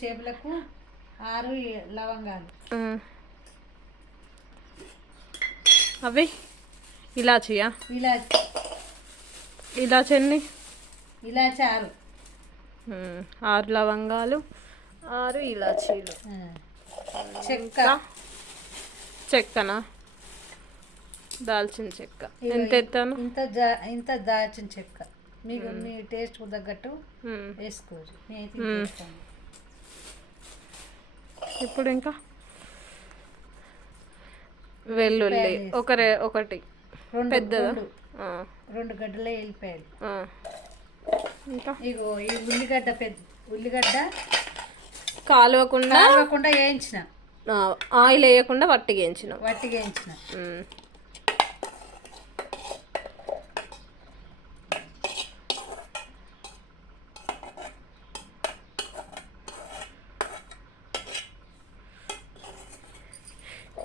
చేపలకు 6 లవంగాలు. అవి ఇలాచియా? ఇలాచి ఎన్ని? ఇలాచి 6. 6 లవంగాలు, 6 ఇలాచీలు. చెక్కనా? దాల్చిన చెక్క ఎంత ఎత్తాను? ఇంత దాల్చిన చెక్క మీకు మీ టేస్ట్ తగ్గట్టు వేసుకోవచ్చు. ఇప్పుడు ఇంకా వెల్లుల్లి ఒకటి పెద్దదా? 2 గడ్డల ఎల్లిపాయలు. ఇంకా ఇగో ఈ ఉల్లిగడ్డ కాలవకుండా వేయించిన, ఆయిల్ వేయకుండా వట్టిగా వేయించిన.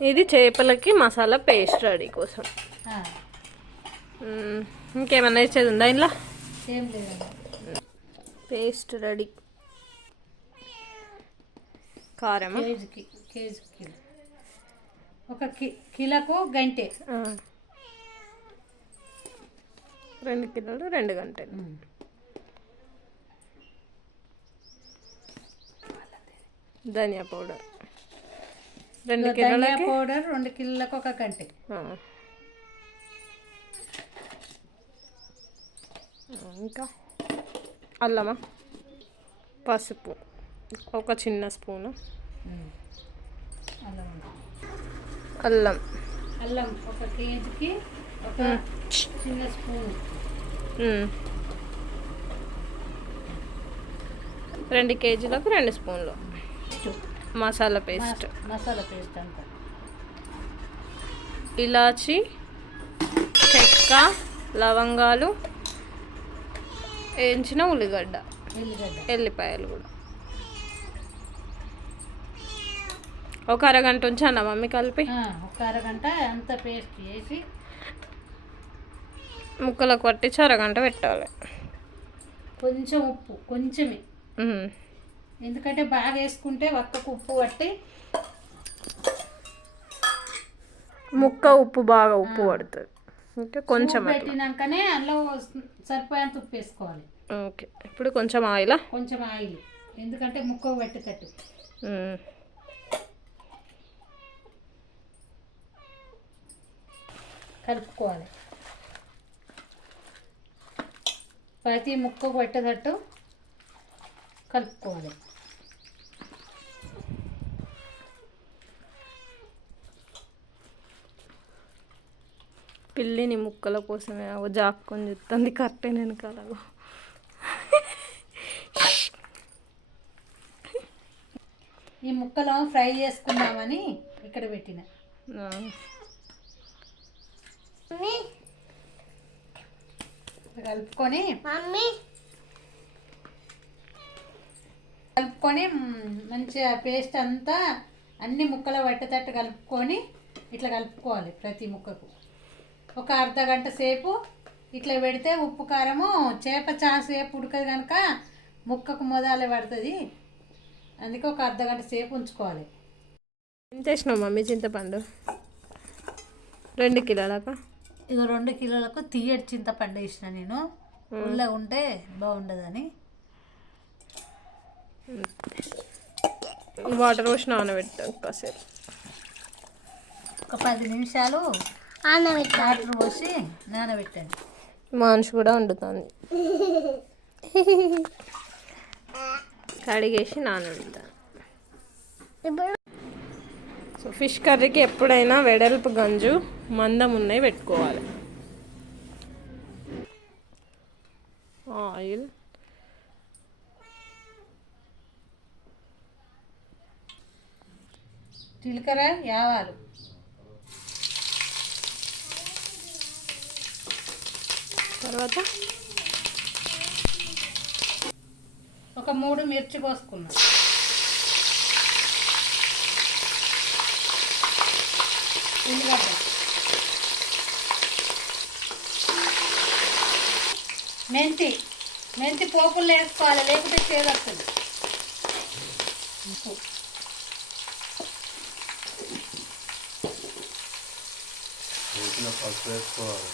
ఇది చేపలకి మసాలా పేస్ట్ రెడీ కోసం. ఇంకేమన్నా ఇచ్చేది ఉందా ఇంట్లో? ఏం లేదు. Paste ready. కారం కేజీకి ఒక కిలోకు గంటె. 2 కిలోలు 2 గంటలు. ధనియా పౌడర్ 2 కిలోలకి. 2 కిలోలకు ఒక గంటె. ఇంకా అల్లమా? పసుపు ఒక చిన్న స్పూను. అల్లం ఒక కేజీకి ఒక చిన్న స్పూను. 2 కేజీలకు 2 స్పూన్లు మసాలా పేస్ట్. అంతా ఇలాచి, చెక్క, లవంగాలు, వేయించిన ఉల్లిగడ్డ, ఎల్లిపాయలు కూడా. ఒక అరగంట ఉంచానా మమ్మీ కలిపి? ఒక అరగంట అంత పేస్ట్ చేసి ముక్కలకు పట్టించి అరగంట పెట్టాలి. కొంచెం ఉప్పు, కొంచెమే, ఎందుకంటే బాగా వేసుకుంటే ఒక్కకు ఉప్పు పట్టి ముక్క బాగా ఉప్పు పడుతుంది. అంటే కొంచెం పెట్టినాకనే అందులో సరిపోయేంత ఉప్పు వేసుకోవాలి. ఓకే. ఇప్పుడు కొంచెం ఆయిల్, ఎందుకంటే ముక్క పెట్టేటట్టు కలుపుకోవాలి. ప్రతి ముక్కకు పెట్టేటట్టు కలుపుకోవాలి. పిల్లిని ముక్కల కోసమే జాక్కొని చూస్తుంది. కరెక్టే. నేను కలగ ఈ ముక్కలు ఫ్రై చేసుకుందామని ఇక్కడ పెట్టిన. కలుపుకొని మంచిగా పేస్ట్ అంతా అన్ని ముక్కలు పట్టేటట్టు కలుపుకొని ఇట్లా కలుపుకోవాలి. ప్రతి ముక్కకు ఒక అర్ధ గంట సేపు ఇట్లా పెడితే ఉప్పు కారము చేప చాసేపు ఉడకదు కనుక ముక్కకు మొదలు పడుతుంది. అందుకే ఒక అర్ధ గంట సేపు ఉంచుకోవాలి. ఎంత వేసినావు మమ్మీ చింతపండు? 2 కిలోలకు. ఇక 2 కిలోలకు తీయటి చింతపండు వేసిన నేను. ఉల్ల ఉంటే బాగుండదని వాటర్ పోసి నానబెట్టాను కాసేపు. ఒక 10 నిమిషాలు వాటర్ పోసి నానబెట్టాను. మనిషి కూడా వండుతుంది. కడిగేసి నానబెడతాను. సో ఫిష్ కర్రీకి ఎప్పుడైనా వెడల్పు గంజు మందం ఉన్నాయి పెట్టుకోవాలి. ఆయిల్, జీలకర్ర, ఆవాలు, తర్వాత ఒక 3 మిర్చి కోసుకున్నా. ఉల్లిగడ్డ, మెంతి పోపుల్లో వేసుకోవాలి, లేకపోతే చేదొస్తుంది. ఉప్పు, పసుపు వేసుకోవాలి.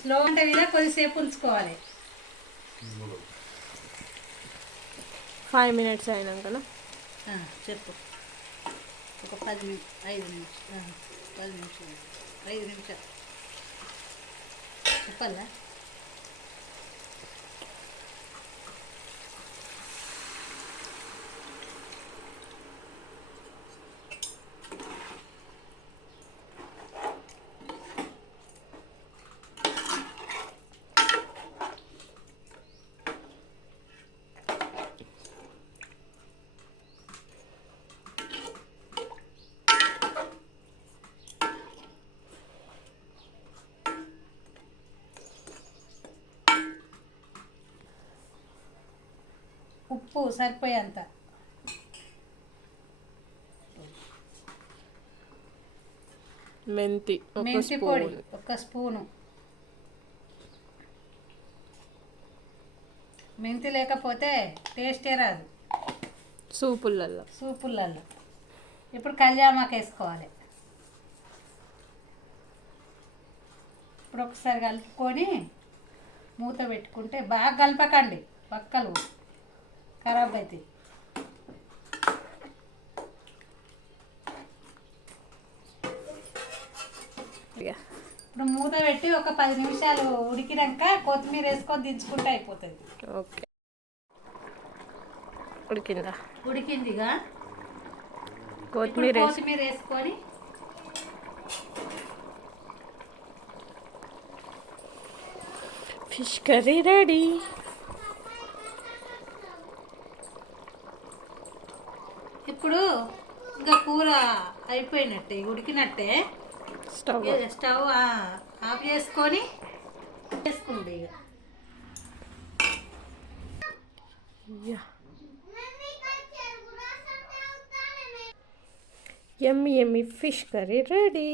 స్లో అంటే మీద కొద్దిసేపు ఉంచుకోవాలి. 5 minutes అయినాకనా? చెప్పు. ఒక 5 నిమిషాలు 10 నిమిషాలు 5 నిమిషాలు చెప్పాలా? ఉప్పు సరిపోయేంత, మెంతి మెంతి పొడి 1 స్పూను. మెంతి లేకపోతే టేస్టే రాదు సూపులలో. ఇప్పుడు కళ్యామాకు వేసుకోవాలి. ఇప్పుడు ఒకసారి కలుపుకొని మూత పెట్టుకుంటే, బాగా కలపకండి, పక్కలు ఖరాబ్ అవుతాయి. ఇప్పుడు మూత పెట్టి ఒక 10 నిమిషాలు ఉడికినాక కొత్తిమీర వేసుకొని దించుకుంటే అయిపోతుంది. ఓకే, ఉడికిందిగా. కొత్తిమీర వేసుకొని ఫిష్ కర్రీ రెడీ. ఇప్పుడు ఇంకా కూర అయిపోయినట్టే, ఉడికినట్టే. స్టవ్ ఆఫ్ చేసుకొని వేసుకోండి. యమ్మీ యమ్మీ ఫిష్ కర్రీ రెడీ.